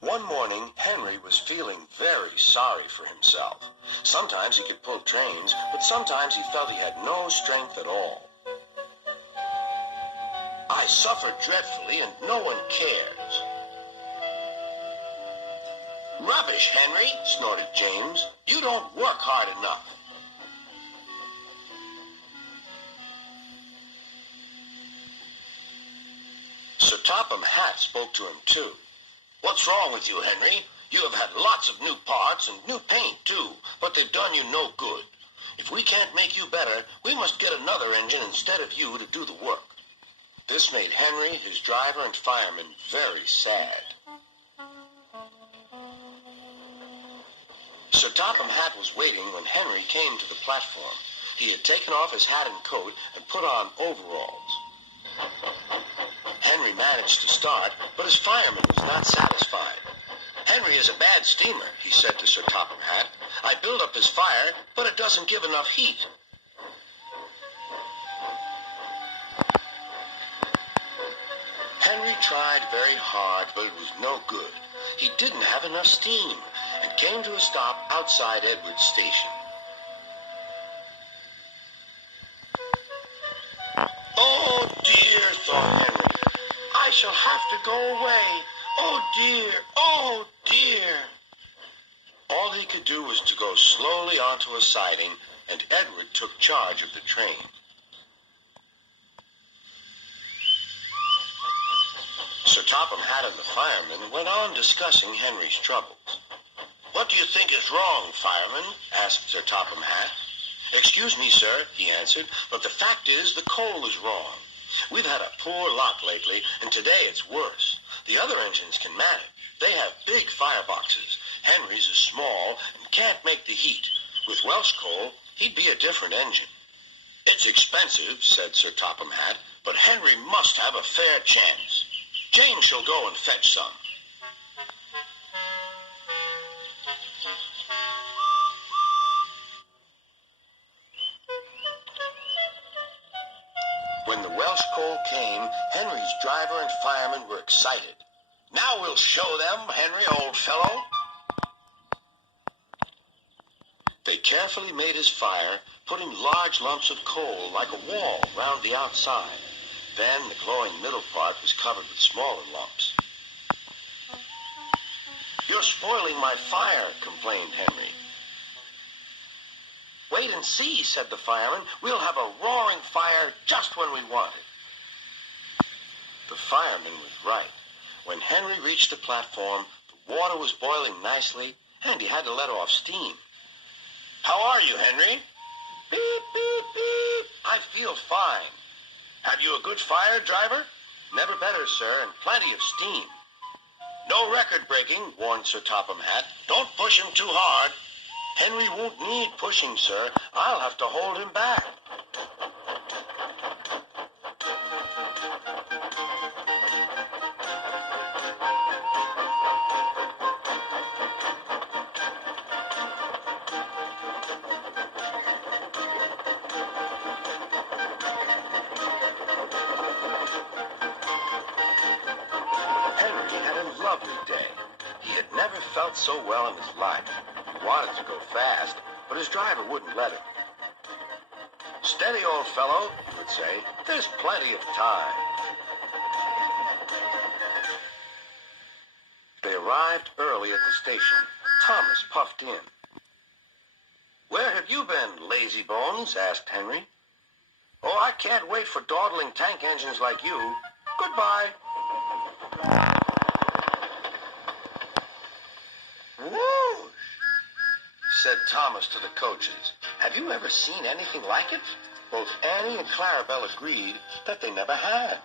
One morning, Henry was feeling very sorry for himself. Sometimes he could pull trains, but sometimes he felt he had no strength at all. I suffer dreadfully and no one cares. Rubbish, Henry, snorted James. You don't work hard enough. Sir Topham Hatt spoke to him too. What's wrong with you, Henry? You have had lots of new parts and new paint too, but they've done you no good. If we can't make you better, we must get another engine instead of you to do the work. This made Henry, his driver, and fireman very sad. Sir Topham Hatt was waiting when Henry came to the platform. He had taken off his hat and coat and put on overalls. Henry managed to start, but his fireman was not satisfied. Henry is a bad steamer, he said to Sir Topham Hatt. I build up his fire, but it doesn't give enough heat. Henry tried very hard, but it was no good. He didn't have enough steam and came to a stop outside Edward's station. Oh dear, thought Henry. I shall have to go away. Oh dear, oh dear. All he could do was to go slowly onto a siding, and Edward took charge of the train. Sir Topham Hatt and the fireman went on discussing Henry's troubles. What do you think is wrong, fireman? Asked Sir Topham Hatt. Excuse me, sir, he answered, but the fact is the coal is wrong. We've had a poor luck lately, and today it's worse. The other engines can manage. They have big fireboxes. Henry's is small and can't make the heat. With Welsh coal, he'd be a different engine. It's expensive, said Sir Topham Hatt, but Henry must have a fair chance. Jane shall go and fetch some. When the Welsh coal came, Henry's driver and fireman were excited. Now we'll show them, Henry, old fellow. They carefully made his fire, putting large lumps of coal like a wall round the outside. Then the glowing middle part was covered with smaller lumps. You're spoiling my fire, complained Henry. Wait and see, said the fireman. We'll have a roaring fire just when we want it. The fireman was right. When Henry reached the platform, the water was boiling nicely, and he had to let off steam. How are you, Henry? Beep, beep, beep. I feel fine. Have you a good fire, driver? Never better, sir, and plenty of steam. No record breaking, warned Sir Topham Hatt. Don't push him too hard. Henry won't need pushing, sir. I'll have to hold him back. Henry had a lovely day. He had never felt so well in his life. He wanted to go fast, but his driver wouldn't let him. Steady, old fellow, he would say. There's plenty of time. They arrived early at the station. Thomas puffed in. Where have you been, lazy bones? Asked Henry. Oh, I can't wait for dawdling tank engines like you. Goodbye. Whoosh, said Thomas to the coaches. Have you ever seen anything like it? Both Annie and Clarabelle agreed that they never had.